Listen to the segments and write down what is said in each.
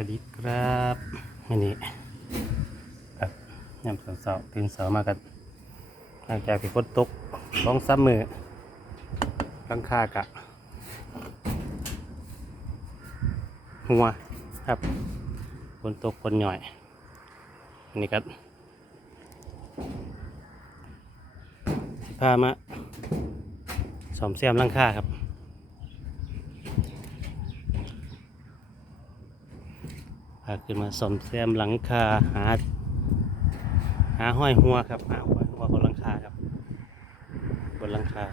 วัสดีครับวันนี้ครับยามเสาร์ๆตื่นเสาร์มากันหลังจากที่ฝนตกร้องซ้ำมือลังคากะหัวครับฝนตกฝนหน่อยอันนี้ก็สิพามาสอมแซมหลังคาครับ พาขึ้นมาซ่อมแซมหลังคาหา หาห้อยหัวครับหาห้อยหัวบนหลังคาครับ บนหลังคา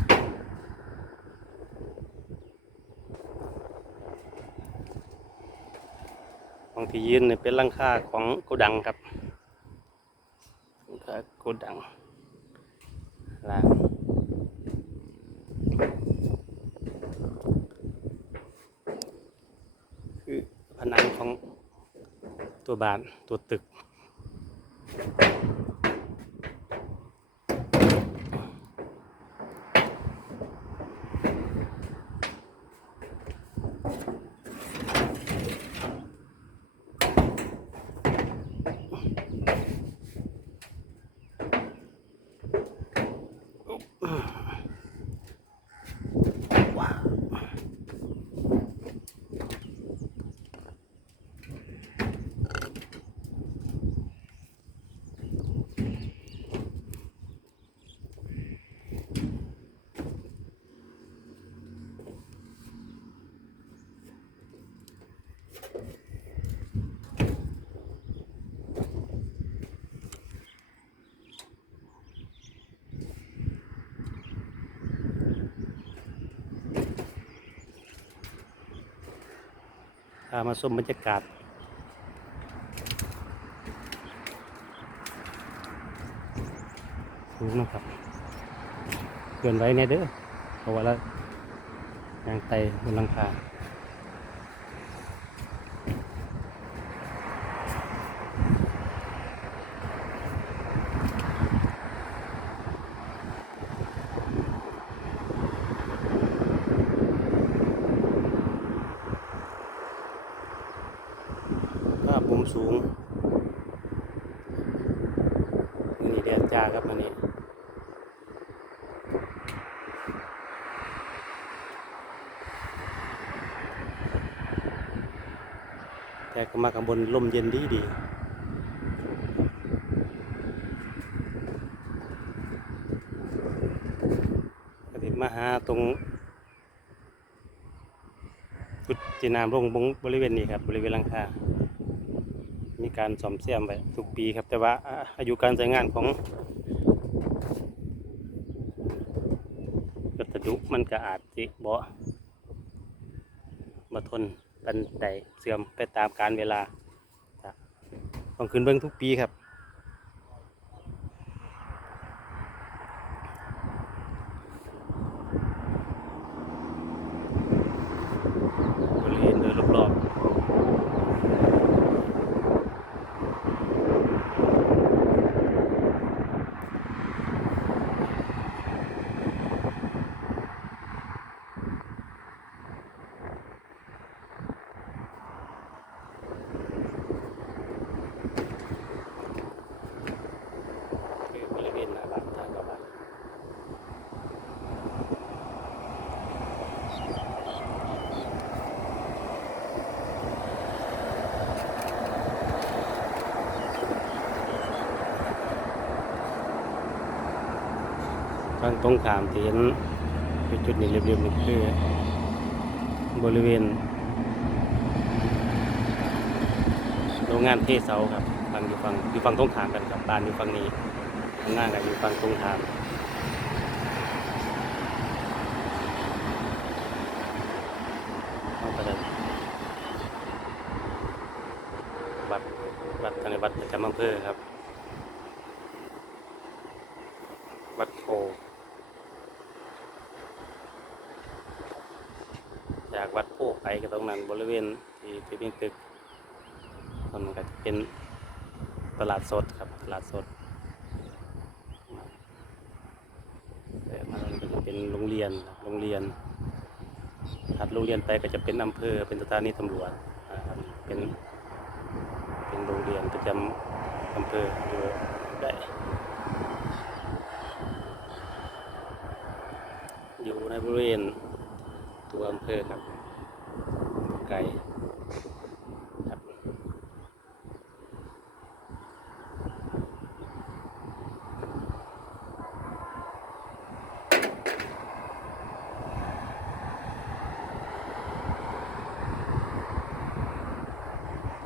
ของที่ยืนเนี่ยเป็นหลังคาของโกดังครับหลังคาโกดังล่างคือผนังของ ตัวบานตัวตึกามาชมบรรยากาศ สูงนะครับเกินไว้แน่เด้อเพราะว่าละยางไตบนหลังคา สูงนี่แดดจ้าครับมันนี่แต่ก็มาข้างบนลมเย็นดีดีก็ติมาหาตรงกุดจีนามลงบงบริเวณนี้ครับ บริเวณลังคา มีการซ่อมแซมไปทุกปีครับ แต่ว่าอายุการใช้งานของวัสดุมันก็อาจสิบ่มาทนปันใดเสื่อมไปตามการเวลาต้องขึ้นเบื้องทุกปีครับริเวณโดยรอบๆ คือบริเวณหน้าบ้านทางเข้าบ้านทางตรงขามที่เห็นจุดนี้เรียบๆนี่คือบริเวณโรงงานเทเสาครับฝั่งอยู่ฝั่งอยู่ฝั่งตรงขามกันครับบ้านอยู่ฝั่งนี้โรงงานกันอยู่ฝั่งตรงขามเอาไปเลยวัดวัดธนวัดประจำอำเภอครับ วัดโพจากวัดโพไปก็ตรง นั้นบริเวณที่ที่เป็นตึกมันก็จะเป็นตลาดสดครับตลาดสดแต่มาตรงนี้ก็จะเป็นโรงเรียนโรงเรียนถัดโรงเรียนไปก็จะเป็นอำเภอเป็นสถานีตำรวจนะครับเป็นโรงเรียนประจำอำเภออยู่ได้อยู่ในบริเวณตัวอำเภอครับ ไกลครับ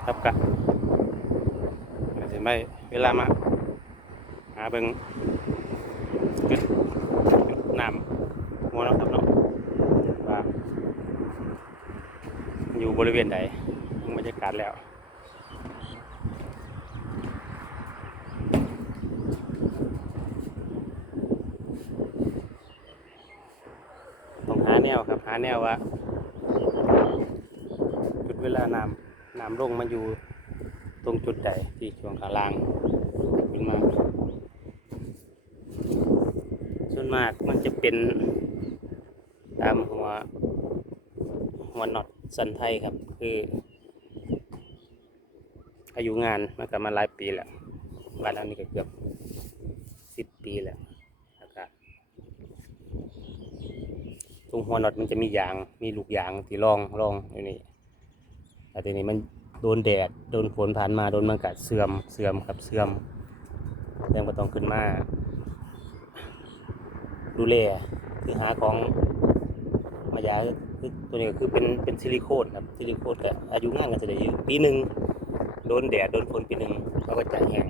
ครับกะก็จะไม่เวลามาหาเบิงจุดน้ำมัวนาะครับเนาะว่า อยู่บริเวณใดเบิ่งบรรยากาศแล้วต้องหาแนวครับ หาแนวว่าจุดเวลาน้ำน้ำลงมันอยู่ตรงจุดใดที่ช่วงขาล่างขึ้นมาส่วนมากมันจะเป็นตามหัวหัวน็อต สันไทยครับ คือ อายุงานมันก็มาหลายปีแล้วบ้านเรานี่ก็เกือบสิบปีแล้วแล้วก็ตรงหัวน็อตมันจะมียางมีลูกยางที่รองรองอยู่นี่แต่ทีนี้มันโดนแดดโดนฝนผ่านมาโดนมันกัดเสื่อมเสื่อมครับเสื่อมยังบ่ต้องขึ้นมาดูแลคือหาของมายา คือตัวนี้ก็คือเป็นเป็นซิลิโคนครับซิลิโคนก็อายุงานก็จะได้อยู่ปีหนึ่งโดนแดดโดนฝนปีหนึ่งเขาก็จะแห้ง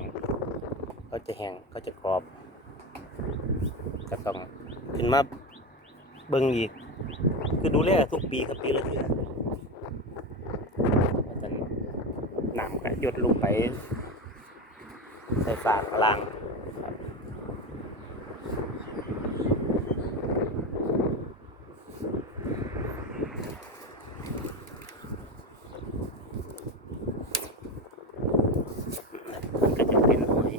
เขาจะแห้งเขาจะกรอบก็ต้องขึ้นมาเบิ่งอีก คือดูแลทุกปีครับปีละเทื่ออาจารย์น้ำก็หยดลงไป ใส่ฝากข้างล่างครับ มันก็จะเป็นหอย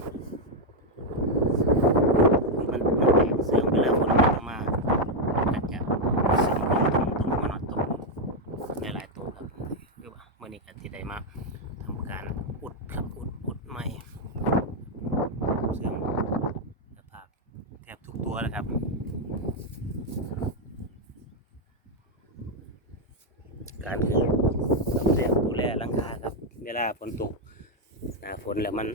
มันมันแตกเสื่อมไปแล้วฝนตกมาก็จะซึมลงตรงตรงหัวน็อตตรงหลายๆตัวครับคือว่าเมื่อนี้ก็ที่ได้มาทำการอุดครับอุดอุดใหม่เสื่อมสภาพแทบทุกตัวแล้วครับ การคือกับเรียกดูแลหลังคาครับ เวลาฝนตกหน้าฝนแล้วมัน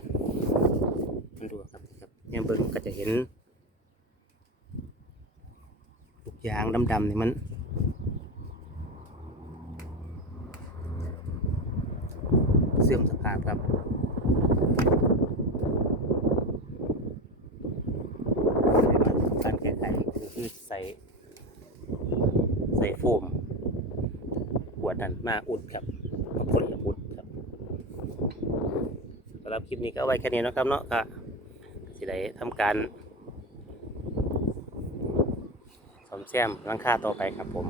มันดูครับครับเนี่ยเบิ้งก็จะเห็นลูกยางดำๆนี่มันเสื่อมสภาพครับการแก้ไขคือใส่ใส่โฟม ดันมาอุดครับมาพ่นและอุดครับสำหรับคลิปนี้ก็ไว้แค่นี้นะครับเนาะก็สิได้ทำการซ่อมแซมหลังคาต่อไปครับผม